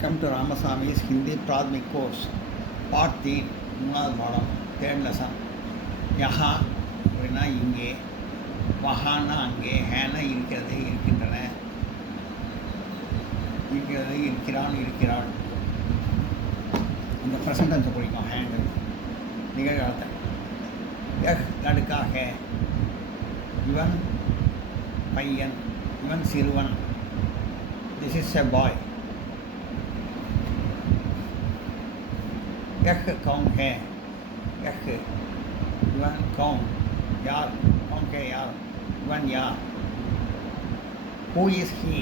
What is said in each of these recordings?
Welcome to Ramaswamy's Hindi Pradmik course, Part 3, மூணாவது பாடம், third lesson. யஹா அப்படின்னா இங்கே, வஹானா அங்கே, ஹேனா இருக்கிறது இருக்கின்றன, இருக்கிறது இருக்கிறான் இருக்கிறாள். இந்த ப்ரெசன்டென்ஸை பிடிக்கும் ஹேண்டு நிகழ்காலத்தை. யஹ் லடுக்கா ஹே, இவன் பையன், இவன் சிறுவன். திஸ் இஸ் எ பாய். यह कौन है? यह इवन कौन यार, कौन है यार, इवन यार. Who is he?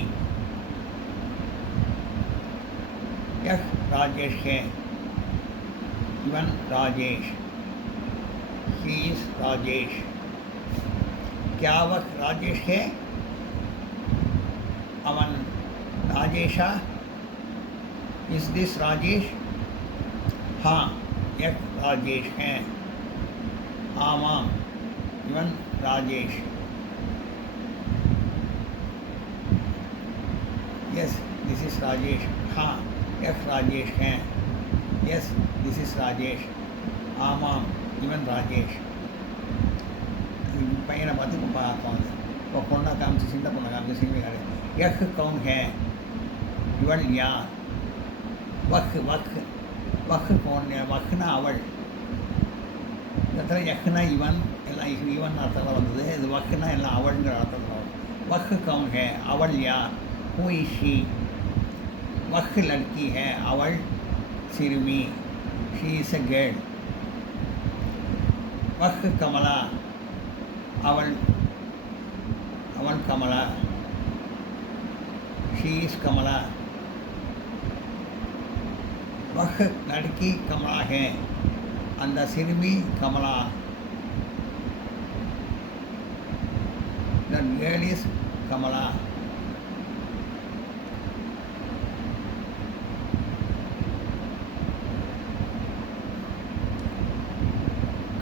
यह राजेश है, इवन राजेश. He is Rajesh. क्या वह राजेश है? अवन राजेशा. Is this Rajesh? हाँ, यह राजेश हैं. आमां, इवन Rajesh. Yes, this is Rajesh. हाँ, यह राजेश हैं. Yes, this is Rajesh. आमां, इवन राजेश. பையனை பார்த்து இப்போ பார்ப்பாங்க. இப்போ பொண்ணை காமிச்சு, சின்ன பொண்ணை காமிச்சு சின்ன. யஹ் கவுன் ஹே, இவள் யார். வக் வக் வஹ் கौन है? வஹ்னா அவள். இந்த இடத்துல யஹ்னா இவன், எல்லாம் இவன் அர்த்தத்தில் வந்தது. இது வஹ்னா எல்லாம் அவள்ங்கிற அர்த்தத்தில் வரும். வஹ் கौन है? அவள் யார்? Who is she? வஹ் லட்கி है, அவள் சிறுமி. She is a girl. வஹ் கமலா, அவள் அவன் கமலா. She is Kamala. वह लड़की कमला है, அந்த சிறுமி Kamala. The girl is Kamala.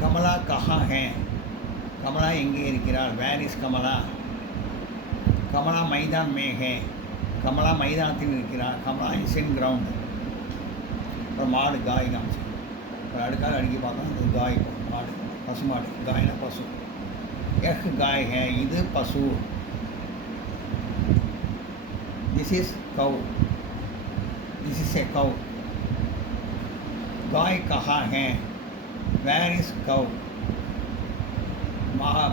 Kamala कहाँ है? கமலா எங்கே இருக்கிறார்? Where is Kamala? கமலா मैदान में है, கமலா மைதானத்தில் இருக்கிறார். Kamala is in ground. அப்புறம் மாடு காய் காமிச்சு ஒரு அடுக்கால் அடுக்கி பார்த்தோம். இது காய், மாடு, பசு மாடு. காய்னா பசு. எஹ் காய் ஹே, இது பசு. This is Kaur. This is a கவு. காய் கஹா ஹே, வேர் இஸ் கவு.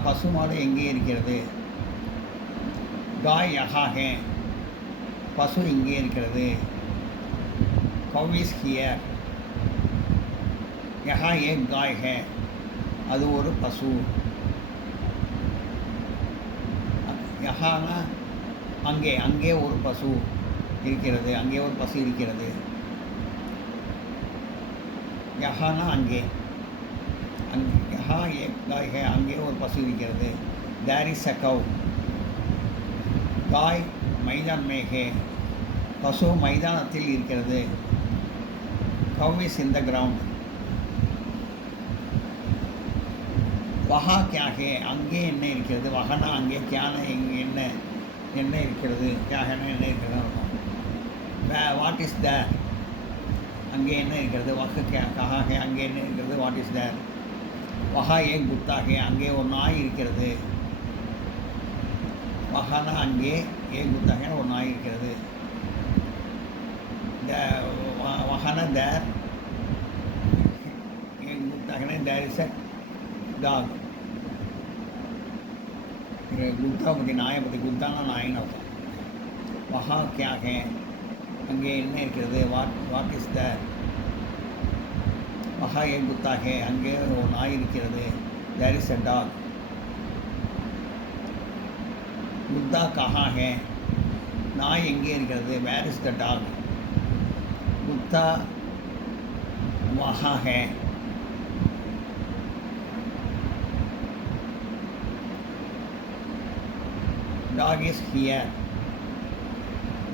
பசு மாடு எங்கே இருக்கிறது? காய் யஹா ஹே, பசு இங்கே இருக்கிறது. कौ इज हियर. यहाँ एक गाय है, அது ஒரு பசு. யஹானா அங்கே, அங்கே ஒரு பசு இருக்கிறது, அங்கே ஒரு பசு இருக்கிறது. யஹானா அங்கே, யஹா एक गाय है, அங்கே ஒரு பசு இருக்கிறது. தேர் இஸ் அ கவ். गाय मैदान में है, பசு மைதானத்தில் இருக்கிறது. கவ் இஸ் இன் த கிரவுண்ட். வஹா கியா ஹே, அங்கே என்ன இருக்கிறது? வஹனா அங்கே, கியானா இங்கே என்ன, என்ன இருக்கிறது? கியாஹனா என்ன இருக்கிறது இருக்கும். வாட் இஸ் தேர், அங்கே என்ன இருக்கிறது? வஹ் கியா கஹா ஹே, அங்கே என்ன இருக்கிறது? What is there. வஹா ஏக் குத்தா ஹே, அங்கே ஒரு நாய் இருக்கிறது. வஹானா அங்கே, ஏக் குத்தா ஹே ஒரு நாய் இருக்கிறது. वहाना देर देर इज ए डॉग. गुद्दा பற்றி நாயை பற்றி, குத்தானா நாயின்னு அர்த்தம். வஹா கியா ஹே, அங்கே என்ன இருக்கிறது? What is there. வஹா ஏக் குத்தா ஹே, அங்கே ஒரு நாய் இருக்கிறது. There is a dog. குத்தா கஹா ஹே, நாய் எங்கே இருக்கிறது? Where is the dog. कुत्ता वहाँ है. Dog is here.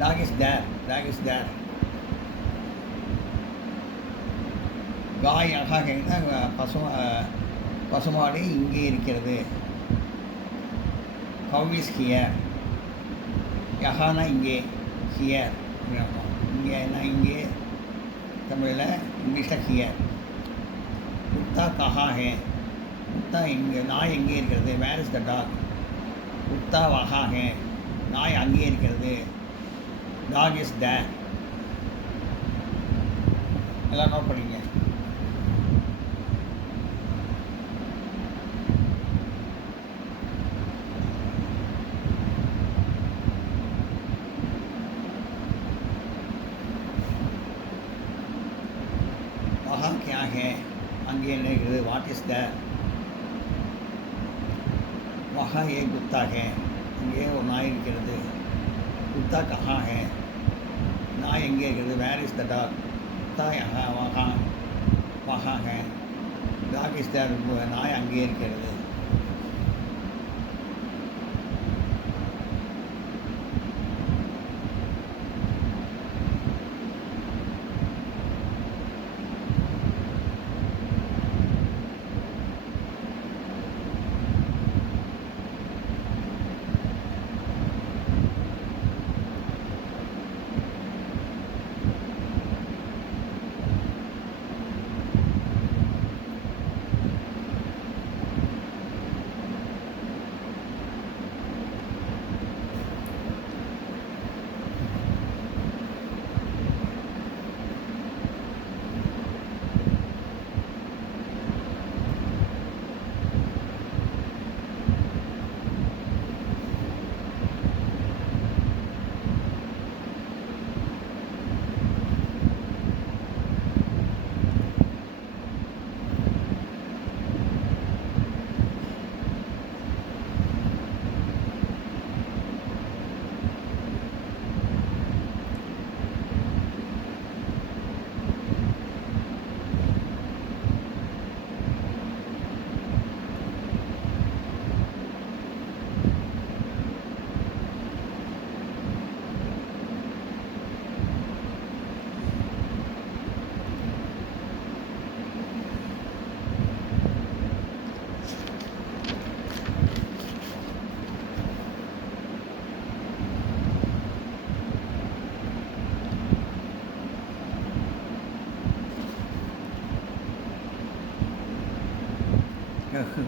Dog is there. Dog is there. गाय यहाँ है ना, பசுமாடு இங்கே இருக்கிறது. Cow is here. யஹானா இங்கே, here. இங்கே நான் இங்கே தமிழில் இங்கிலீஷில் ஹியர். குத்தா கஹா ஹே, குத்தா இங்கே நாய் எங்கே இருக்கிறது, வேர் இஸ் த டாக். குத்தா வஹா ஹே, நாய் அங்கே இருக்கிறது, டாக் இஸ் தேர். எல்லாம் நோட் பண்ணிங்க. वहाँ क्या है, அங்கே என்ன இருக்கிறது, வாட் இஸ் தேர். वहाँ एक कुत्ता है, அங்கே ஒரு நாய் இருக்கிறது. कुत्ता कहाँ है, நாய் எங்கே இருக்கிறது, வேர் இஸ் த டாக். कुत्ता यहाँ वहाँ वहाँ है, டாக் இஸ் தேர், நாய் அங்கே இருக்கிறது.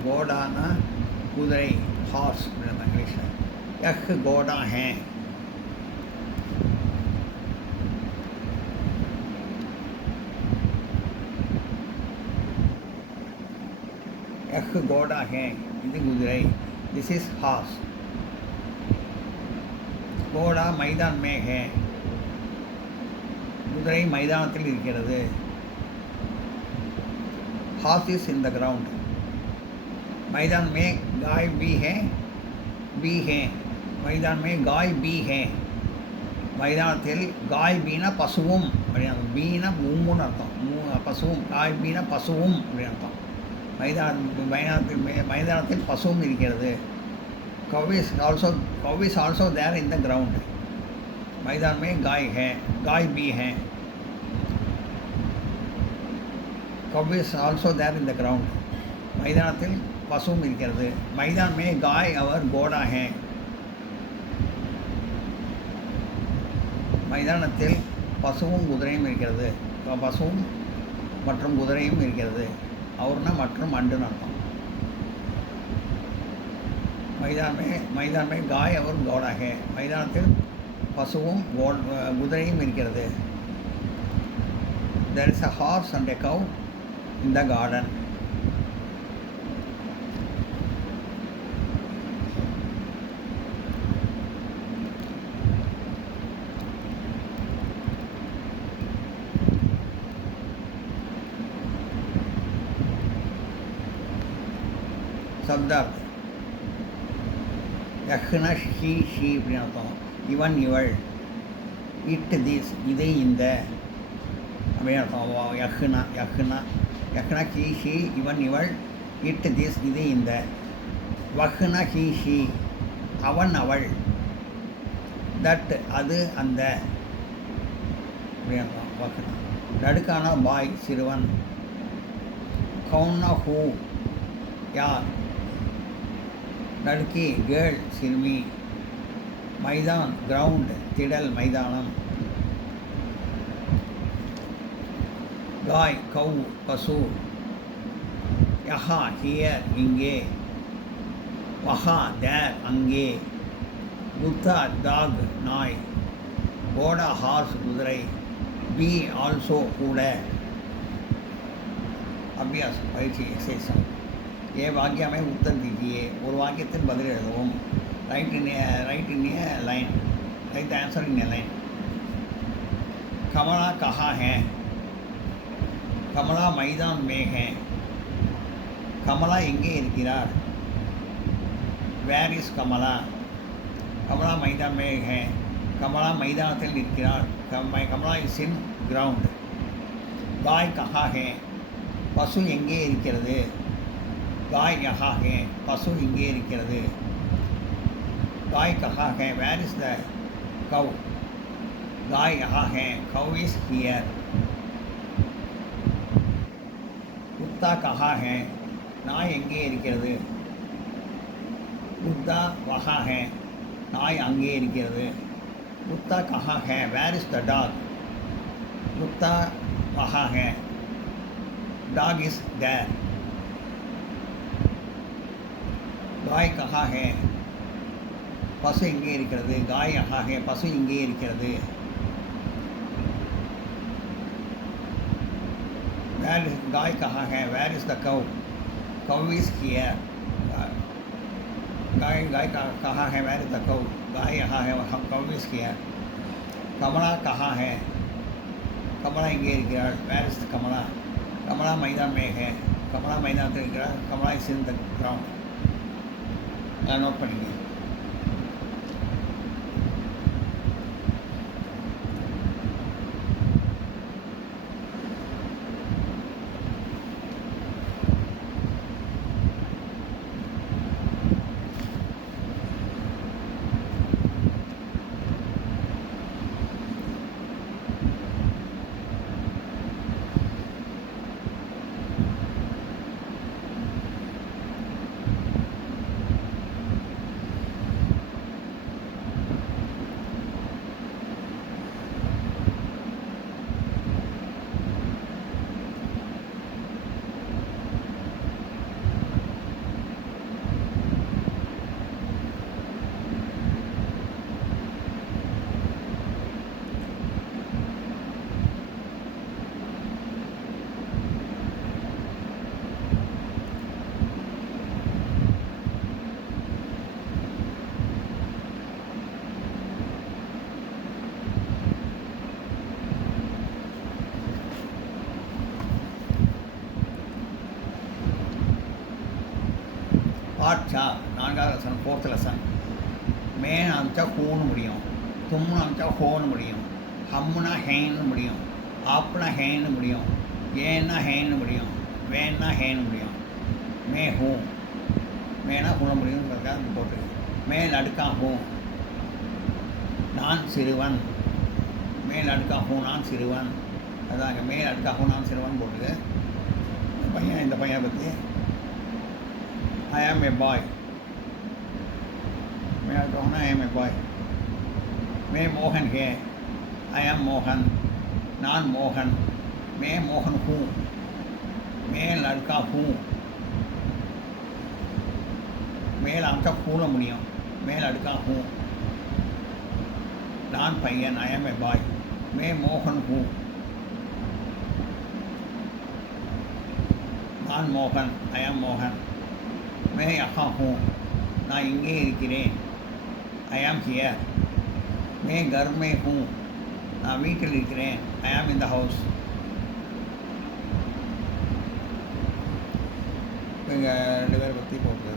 घोड़ा कुதிரை ஹார்ஸ் இங்கிலீஷில். यह घोड़ा है, यह घोड़ा है, இது குதிரை. This is horse. घोड़ा मैदान में है, குதிரை மைதானத்தில் இருக்கிறது. Horse is in the ground. मैदान में गाय भी है, मैदान में गाय भी है. மைதானத்தில் காய் பீனா பசுவும் அப்படின்னு, பீனா மூணுன்னு அர்த்தம். பசுவும், காய் பீனா பசுவும் அப்படின்னு அர்த்தம். மைதானத்தில் பசுவும் இருக்கிறது. cow is also there in the ground. मैदान में गाय भी है. cow is also there in the ground. மைதானத்தில் பசுவும் இருக்கிறது. मैदान में गाय और घोड़ा है. மைதானத்தில் பசுவும் குதிரையும் இருக்கிறது. பசுவும் மற்றும் குதிரையும் இருக்கிறது. அவர்னா மற்றும் அண்டுன்னு அர்த்தம். मैदान में गाय और घोड़ा है. மைதானத்தில் பசுவும் குதிரையும் இருக்கிறது. There is a horse and a cow in the garden. शब्दार्थ यखना ஷீ அப்படின்னு அர்த்தம். இவன் இவள். இட் திஸ் இது இந்த அப்படின்னு அர்த்தம். யக்னா ஹீ ஷீ இவன் இவள். இட் திஸ் இது இந்த. வஹ்னா ஹீ ஷீ அவன் அவள். தட் அது அந்த அப்படின்னு அர்த்தம். வஹ்னா. நடுக்கான பாய் சிறுவன். கௌன்னா ஹூ யார். लड़की गर्ल सिरमी. मैदान ग्राउंड तिडल मैदानम. गाय कौ पशु, यहाँ हियर इங்கே, वहाँ தேர் அங்கே, குத்தா டாக் நாய், கோடா ஹார்ஸ் குதிரை, பி ஆல்சோ கூட. अभ्यास परीक्षे एक्सरसाइज ये वाक्य में उत्तर दीजिए और वाक्य तक बदल எழுதவும். Write in a line, write the answer in a line. Kamala कहाँ है? कमला मैदान में है. कमला எங்கே இருக்கிறார்? Where is Kamala? கமலா मैदान में है. கமலா மைதானத்தில் இருக்கிறார். Kamala is in ground. गाय कहाँ है? பசு எங்கே இருக்கிறது? गाय यहाँ है. பசு இங்கே இருக்கிறது. गाय कहाँ है? வேர் இஸ் த கவ்? गाय यहाँ है. कव इज हियर. कुत्ता कहाँ है? நாய் எங்கே இருக்கிறது? कुत्ता वहाँ है. நாய் அங்கே இருக்கிறது. कुत्ता कहाँ है? Where is the dog? कुत्ता वहाँ है. Dog is there. गाय कहाँ है? பசு எங்கே இருக்கிறது? गाय यहाँ है. பசு இங்கே இருக்கிறது. गाय कहाँ है? वेर इज द कव? कव इज हियर. गाय कहाँ है? वेर इज द कव? गाय यहाँ है. कव इज हियर. कमला कहाँ है? कमला இங்கே இருக்கிறாள். वेर इज कमला? कमला मैदान में है. कमला मैदानத்தில் இருக்கிறார். कमला इज इन द ग्राउंड. நான் நோட் பண்ணிங்க. पार्ट 4 நான்காவது லெசன், ஃபோர்த் லெசன். மேன் அமிச்சா ஹூன்னு முடியும். தும்னு அமிச்சா ஹோன்னு முடியும். ஹம்முனா ஹேன்னு முடியும். ஆப்னா ஹேன்னு முடியும். ஏன்னா ஹேன்னு முடியும். வேன்னா ஹேன்னு முடியும். மே ஹூ, மேனா ஹூன முடியும்ன்றதுக்காக போட்டு. மேல் அடுக்கா ஹூ, நான் சிறுவன். மேல் அடுக்கா ஹூ, நான் சிறுவன். அதாங்க மேல் அடுக்கா ஹூ, நான் சிறுவன் போட்டுது. இந்த பையனை பற்றி I am a boy. मैं कहूँ I am a boy. मैं मोहन है. I am Mohan. नान मोहन. मैं मोहन हूँ. मैं लड़का हूँ. मैं लड़का हूँ न मुड़ियों. मैं लड़का हूँ. नान पय्यन. I am a boy. मैं मोहन हूँ. नान मोहन. I am Mohan. मैं यहाँ हूँ. நான் இங்கே இருக்கிறேன். ஐ ஆம் here. May Ghar May who, நான் வீட்டில் இருக்கிறேன். ஐ ஆம் இன் த ஹவுஸ். இங்கே 2 பேரை பற்றி போட்டு.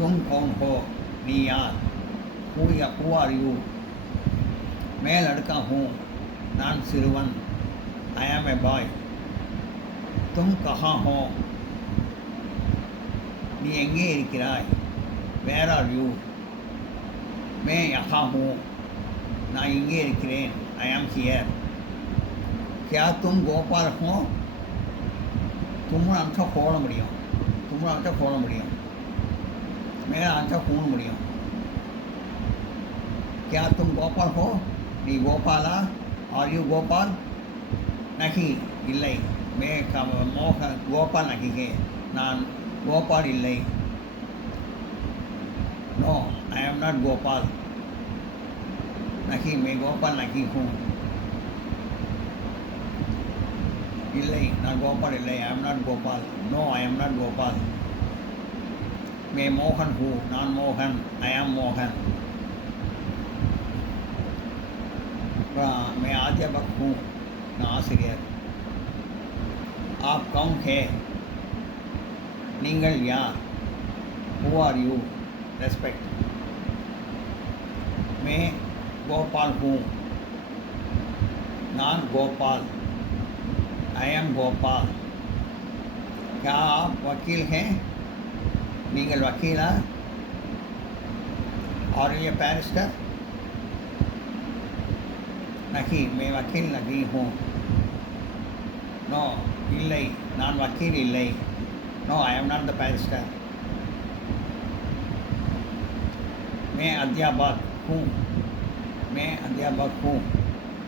தும் கௌன் ஹோ, நீ யார்? Who are you? மேல் அடுக்கா ஹூ, நான் சிறுவன். ஐ ஆம் ஏ பாய். தும் கஹா ஹோ, நீ எங்கே இருக்கிறாய்? Where are you? மே யஹா ஹூ, நான் இங்கே இருக்கிறேன். ஐ ஆம் ஹியர். क्या तुम गोपाल हो? तुमने आंसर खोल முடியும். तुमने आंसर खोल முடியும். मेरा आंसर खून முடியும். क्या तुम गोपाल हो? நீ கோபாலா? Are you Gopal? நகி இல்லை. மே கோபால் நகிகே, நான் கோபால் இல்லை. No, I am not Gopal. நகி மே கோபால் நகி ஹூ, இல்லை நான் கோபால் இல்லை. ஐ am not Gopal. No, I am not Gopal. மே மோகன் ஹூ, நான் மோகன். ஐ ஆம் மோகன். மே ஆத்யாபக் ஹூ, நான் ஆசிரியர். ஆப் கௌன் ஹே, நீங்கள் யார். Who are you, respect. May Gopal who, நான் கோபால். ஐ ஆம் கோபால். क्या आप वकील हैं, நீங்கள் வக்கீலா. और ये बैरिस्टर. नहीं, मैं वकील नहीं हूँ. नो, இல்லை நான் வக்கீல் இல்லை. No, I am not the barrister. मैं अध्यापक हूँ. मैं अध्यापक हूँ,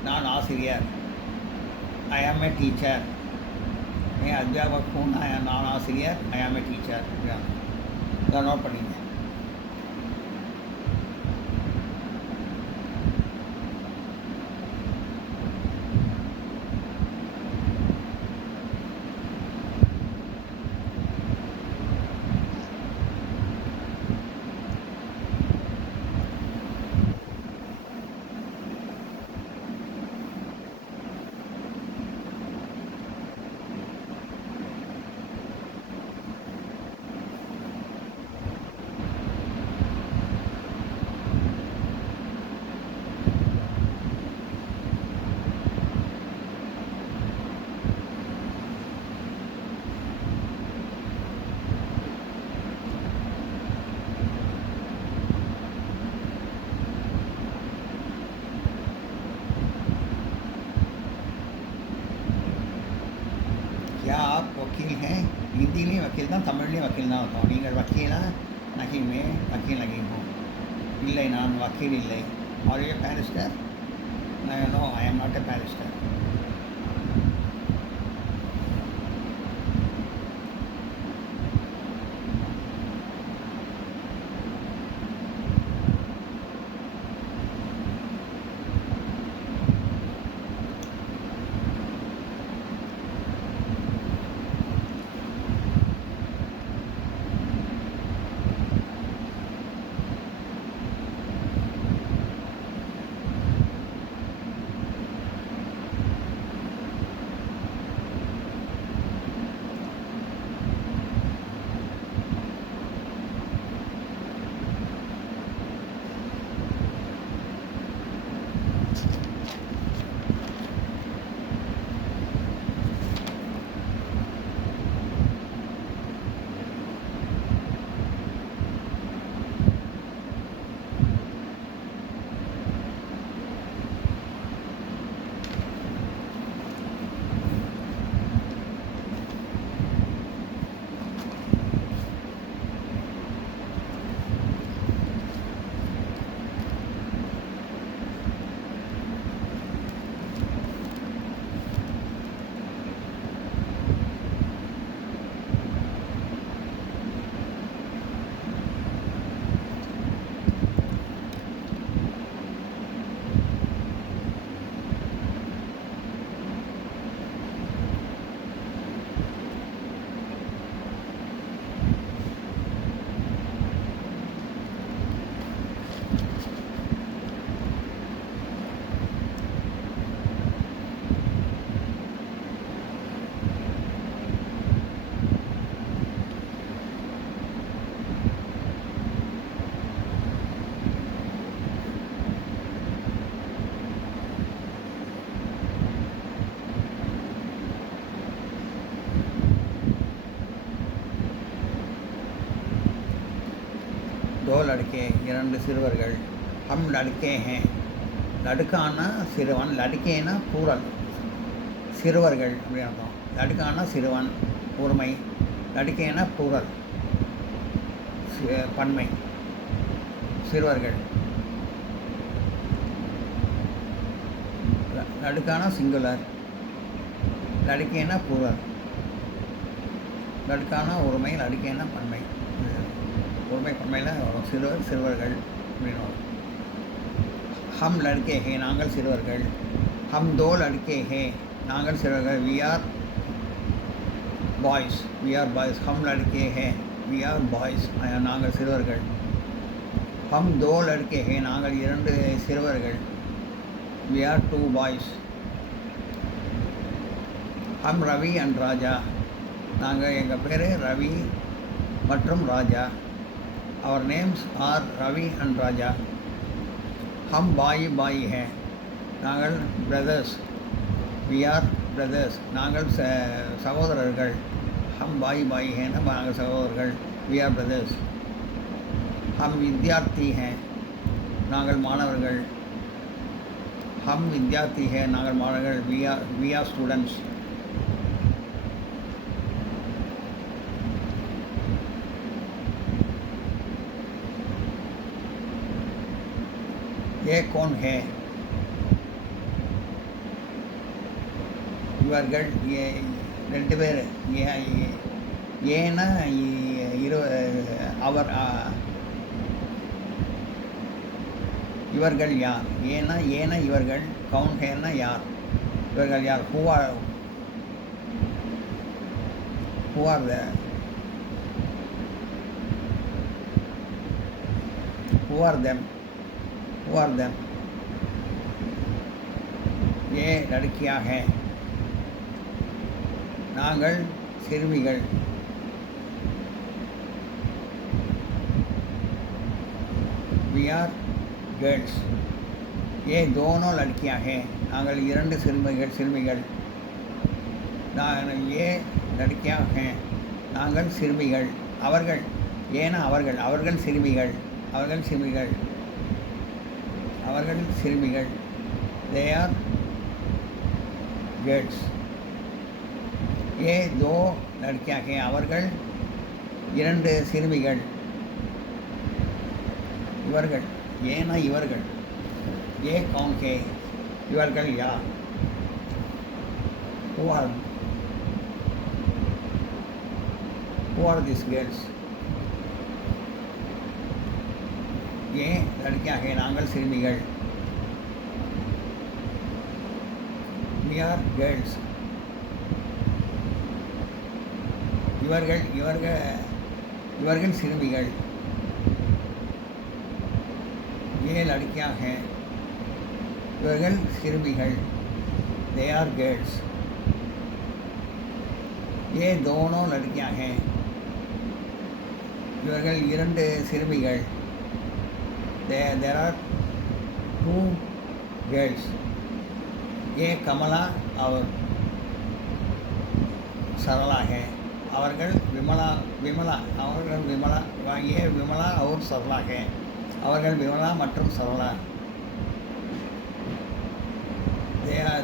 நான் ஆசிரியர். I am a teacher. मैं अध्यापक हूँ, நான் ஆசிரியர். I am a teacher. இதை நோட் பண்ணிங்க. क्या आप वकील हैं. हिंदीலேயும் वकील தான், தமிழ்லேயும் वकील தான் இருக்கும். நீங்கள் வக்கீலா. नहीं, मैं वकील नहीं हूँ. இல்லை நான் வக்கீல் இல்லை. और ये barrister. No, I am not a barrister. दो लड़के, இரண்டு சிறுவர்கள். हम लड़के हैं. லடுக்கானா சிறுவன், லடுக்கேனா பூரல், சிறுவர்கள் அப்படின்னு அர்த்தம். லடுக்கானா சிறுவன் ஒருமை, லடுக்கேனா பூரல் பன்மை, சிறுவர்கள். லடுக்கானா சிங்குலர், லடுக்கேன்னா புலர், லடுக்கானா ஒருமை, லடுக்கேன்னா பன்மை. ஒருமை பன்மையில் வரும். சிறுவர் சிறுவர்கள் அப்படின்னு வரும். ஹம் லடுக்கே ஹே நாங்கள் சிறுவர்கள். ஹம் தோ லடுக்கே ஹே நாங்கள் சிறுவர்கள். We are boys, we are boys. ஹம் லடுக்கே ஹே வி ஆர் பாய்ஸ், நாங்கள் சிறுவர்கள். ஹம் தோ லடுக்கே ஹே நாங்கள் 2 சிறுவர்கள். We are 2 boys. ஹம் ரவி அண்ட் ராஜா நாங்கள், எங்கள் பேர் ரவி மற்றும் Raja. Our names are Ravi and Raja. ஹம் பாய் பாய் ஹே நாங்கள் பிரதர்ஸ். வி ஆர் பிரதர்ஸ் நாங்கள் சகோதரர்கள். ஹம் பாய் பாய் ஹேன்னா நாங்கள் சகோதரர்கள். We are brothers. ஹம் வித்யார்த்தி ஹே நாங்கள் மாணவர்கள். ஹம் வித்யார்த்தி ஹே நாங்கள் மாணவர்கள். We are students. ये कौन है? இவர்கள் ரெண்டு பேர். ஏன்னா அவர் இவர்கள் யார்? ஏன்னா இவர்கள். கவுன் ஹேன்னா யார்? இவர்கள் யார்? Who are them? Who are them? ये लड़कियां हैं நாங்கள் சிறுமிகள். We are girls. ये दोनों लड़कियां हैं நாங்கள் 2 சிறுமிகள். ये लड़कियां हैं நாங்கள் சிறுமிகள். அவர்கள் ஏன்னா அவர்கள் சிறுமிகள். They are girls. ये 2 लड़कियां हैं அவர்கள் 2 சிறுமிகள். இவர்கள் ஏன்னா இவர்கள். ये कौन है? இவர்கள் யார்? Who are these girls? ये लड़कियां हैं நாங்கள் சிறுமிகள். We are girls. இவர்கள் சிறுமிகள். ये लड़कियां हैं இவர்கள் சிறுமிகள். They are girls. ये दोनों लड़कियां हैं இவர்கள் 2 சிறுமிகள். There are 2 girls. ये कमला और सरला है. அவர்கள் விமலா. ये विमला और सरला है. அவர்கள் விமலா மற்றும் Sarala.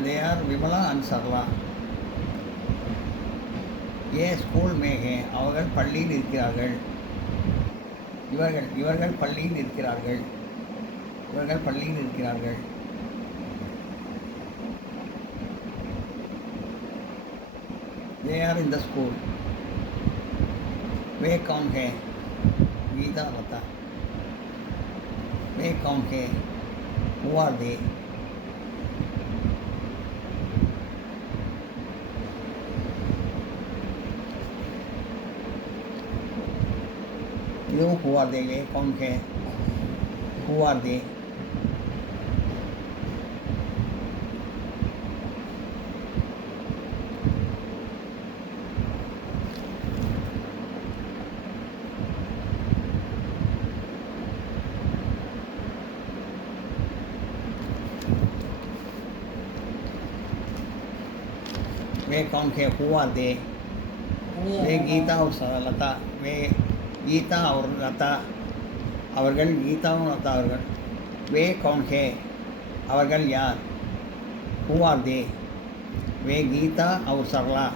They are Vimala and सरला. ये स्कूल में है. அவர்கள் பள்ளியில் இருக்கிறார்கள். இவர்கள் பள்ளியில் இருக்கிறார்கள். They are in the school. वे कौन है? गीता लता. वे कौन है? Who are they? Who are they? वे कौन है? Who are they? वे कौन है? Who are they? वे गीता और लता. वे गीता और लता அவர்கள். கீதா और लता அவர்கள். वे कौन है? அவர்கள் யார்? Who are they? वे गीता और सरला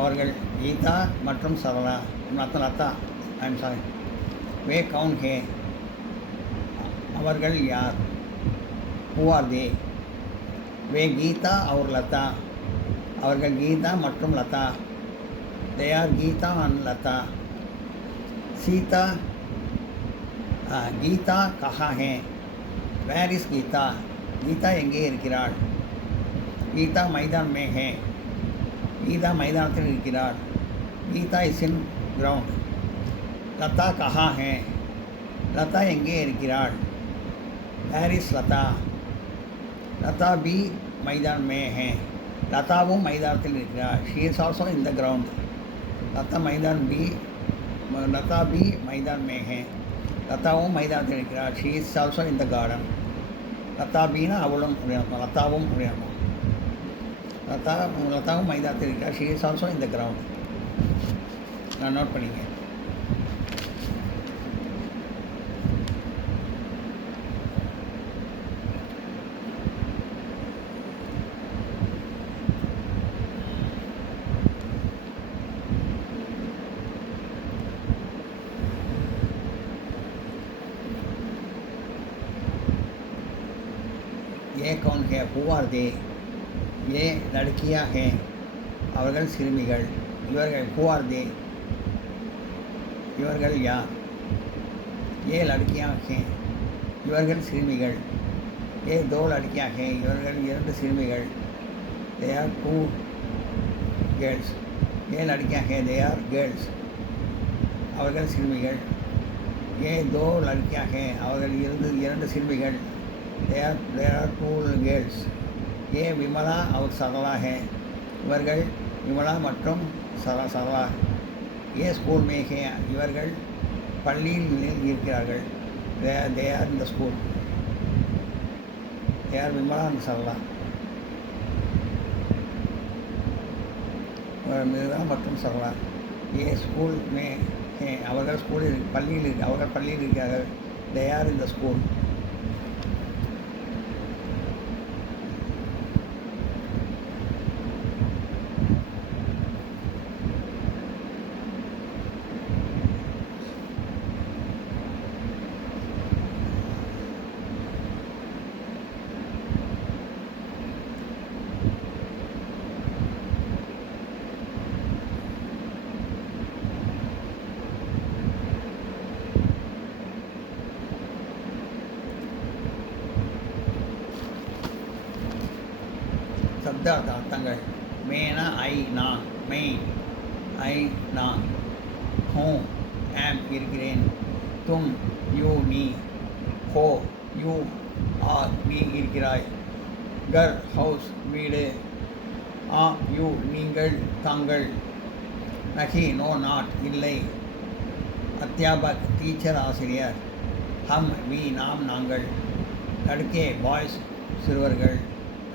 அவர்கள். கீதா மற்றும் சரளா மற்றும் லதா. I am sorry. वे कौन है? அவர்கள் யார்? Who are they? वे गीता और लता அவர்கள் கீதா மற்றும் Latha. They are Geetha and Latha. Seetha Geetha கஹா ஹே. Where is Geetha? கீதா எங்கே இருக்கிறாள்? கீதா மைதான் மே ஹே. கீதா மைதானத்தில் இருக்கிறாள். Geetha is in ground. Latha கஹா ஹே. லதா எங்கே இருக்கிறாள்? Where is Latha? லதா பி மைதான் மே ஹே. லதாவும் மைதானத்தில் இருக்கிறார். She is also in the ground. Latha பி மைதான் மே ஹே. லதாவும் மைதானத்தில் இருக்கிறார். She is also in the garden. Latha Beena அவளும் உடையணும், லதாவும் உடையணும். லதாவும் மைதானத்தில் இருக்கிறார். She is also in the ground. நான் நோட் பண்ணிங்க. ये कौन है? Who are they? ये लड़कियां हैं. அவர்கள் சிறுமிகள். இவர்கள் हु आर दे? இவர்கள் யார்? ये लड़कियां हैं. இவர்கள் சிறுமிகள். ये दो लड़कियां हैं. இவர்கள் இரண்டு சிறுமிகள். they are two girls. ये लड़कियां हैं. they are girls. அவர்கள் சிறுமிகள். ये दो लड़कियां हैं. அவர்கள் இரண்டு சிறுமிகள். there are two girls. ये विमला और सरला है. இவர்கள் விமலா மற்றும் சரளா. ये स्कूल में है. இவர்கள் பள்ளியில் இருக்கிறார்கள். they are in the school. they are Vimala and Sarala. Vimala மற்றும் சரளா. ये स्कूल में है. அவர்கள் பள்ளியில் இருக்கிறார்கள். they are in the school. சப்தார்த்த அர்த்தங்கள். மேனா ஐ நான். மே ஐ நான். ஹூம் ஆம் இருக்கிறேன். தும் யூ நீ. ஹோ யூ ஆர் நீ இருக்கிறாய். கர் ஹவுஸ் வீடு. ஆ யூ நீங்கள் தாங்கள். நகி நோ நாட் இல்லை. அத்தியாபக் டீச்சர் ஆசிரியர். ஹம் வி நாம் நாங்கள். லடுக்கே பாய்ஸ் சிறுவர்கள்.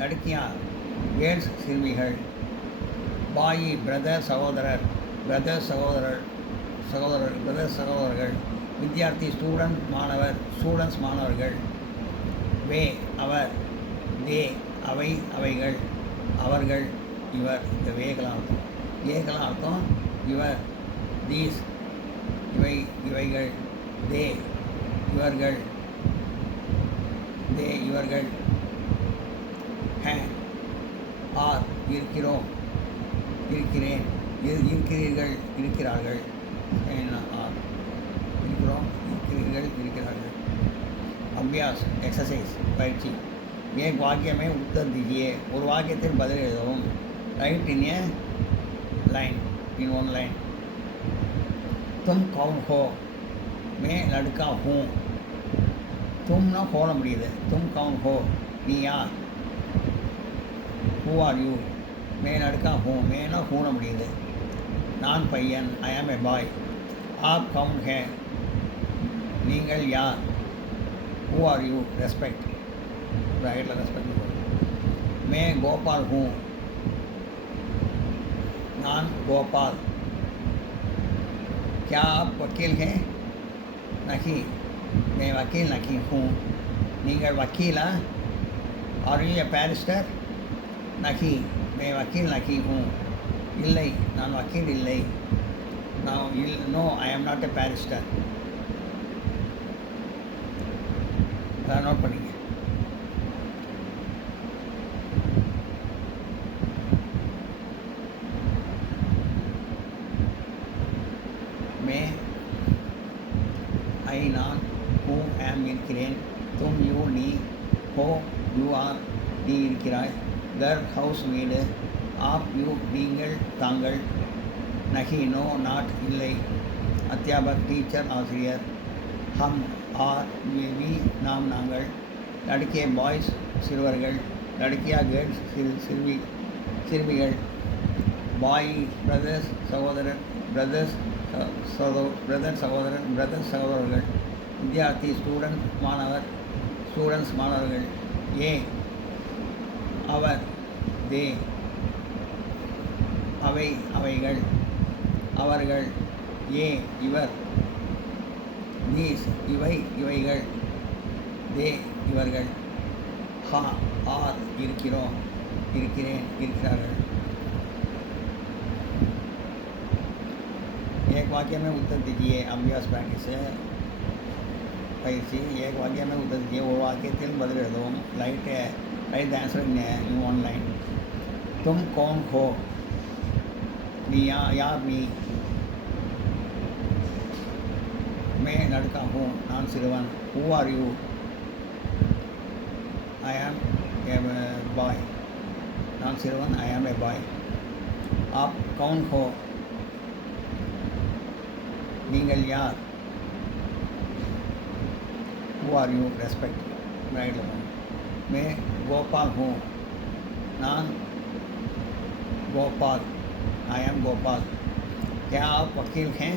லடுக்கியா கேர்ள்ஸ் சிறுமிகள். பாயி பிரதர் சகோதரர். பிரதர் சகோதரர்கள். வித்யார்த்தி ஸ்டூடெண்ட் மாணவர். ஸ்டூடெண்ட்ஸ் மாணவர்கள். வே அவர். தே அவை அவைகள். அவர்கள் இவர். இந்த வேகலாம் அர்த்தம். ஏகலாம் அர்த்தம் இவர். தீஸ் இவைகள். தே இவர்கள். ஹே ஆர் இருக்கிறோம். இருக்கிறேன். இருக்கிறீர்கள் இருக்கிறார்கள். ஆர் இருக்கிறோம். இருக்கிறார்கள். अभ्यास एक्सरसाइज पயிற்சி. एक वाक्य में उत्तर दीजिए. ஒரு வாக்கியத்தில் பதில் எழுதவும். Write in a line. In one line. तुम कौन हो? मैं लड़का हूँ. तुम ना போட முடியுது. तुम कौन हो? நீ யார்? Who are you? मैं लड़का हूँ. मैं ना போட முடியுது. நான் பையன். I am a boy. आप कौन है? நீங்கள் யார்? Who are you? Respect. Bracket respect. मैं गोपाल हूँ. नान गोपाल. क्या आप वकील हैं? नहीं, मैं वकील नहीं हूँ. நீங்கள் वकीला? Are you a barrister? नहीं, मैं वकील नहीं हूँ. இல்லை, நான் வக்கீல் இல்லை. No I am not a barrister. Note பண்ணிங்க. ஆம் இருக்கிறேன். தும் யூ நீ. ஹோ யூ ஆர் நீ இருக்கிறாய். கர் ஹவுஸ் வீடு. ஆப் யூ நீங்கள் தாங்கள். நகி நோ நாட் இல்லை. அத்தியாபக் டீச்சர் ஆசிரியர். ஹம் ஆர் வி நாம் நாங்கள். லடுக்கே பாய்ஸ் சிறுவர்கள். லடுக்கியா கேர்ள்ஸ் சிறுமிகள். பாய் பிரதர்ஸ் சகோதரர். பிரதர்ஸ் சகோதரன். பிரதர்ஸ் சகோதரர்கள். வித்யார்த்தி ஸ்டூடெண்ட் மாணவர். ஸ்டூடெண்ட்ஸ் மாணவர்கள். ஏ அவர். தே அவை அவைகள். அவர்கள். ஏ இவர். தீஸ் இவை இவைகள். தே இவர்கள். ஹா ஆர் இருக்கிறோம் இருக்கிறேன் இருக்கிறார்கள். एक वाक्य में उत्तर दीजिए. अभ्यास प्रैक्टिस है பயிற்சி. एक वाक्य में उत्तर दीजिए. ஒரு வாக்கியத்தில் பதில் எழுதவும். Right the answer in one line. तुम कौन हो? நீ யார் நீ? मैं लड़का हूँ. நான் சிறுவன். Who are you? I am a boy. நான் சிறுவன். I am a boy. आप कौन हो? நீங்கள் யார்? Who are you? Respect. Right. मैं गोपाल हूँ. நான் गोपाल. I am Gopal. क्या आप वकील हैं?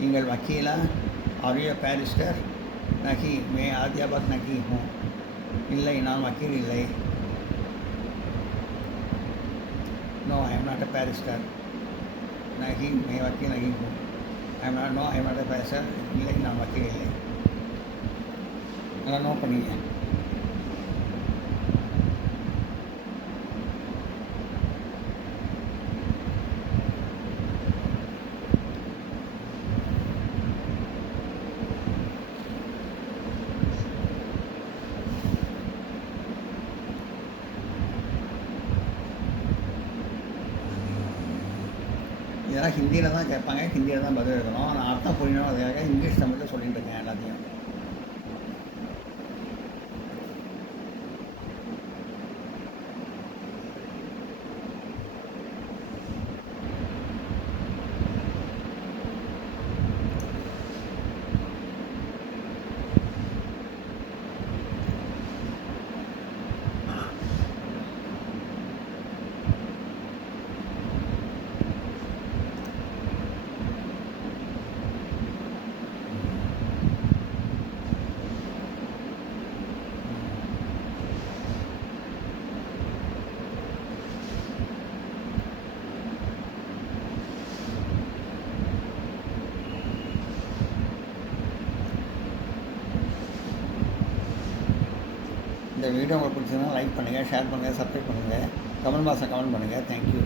நீங்கள் वकीला? Are you a barrister? नहीं, मैं अध्यापक नहीं हूँ. இல்லை, நான் வக்கீல் இல்லை. No, I am not a barrister. नहीं, मैं वकील नहीं हूँ. I am not a barrister. இல்லை, நான் வக்கீல் இல்லை. நல்லா நோட் பண்ணிங்க. இதெல்லாம் ஹிந்தியில் தான் கேட்பாங்க. ஹிந்தியில் தான் பதில் எழுதணும். நான் அர்த்தம் புரியணும். அதுக்காக இங்கிலீஷ் தமிழில் சொல்லிட்டு இருக்கேன் எல்லாத்தையும். இந்த வீடியோ உங்களுக்கு பிடிச்சதுன்னா லைக் பண்ணுங்கள், ஷேர் பண்ணுங்கள், சப்ஸ்கிரைப் பண்ணுங்கள், கமெண்ட் பாக்ஸில் கமெண்ட் பண்ணுங்கள். தேங்க்யூ.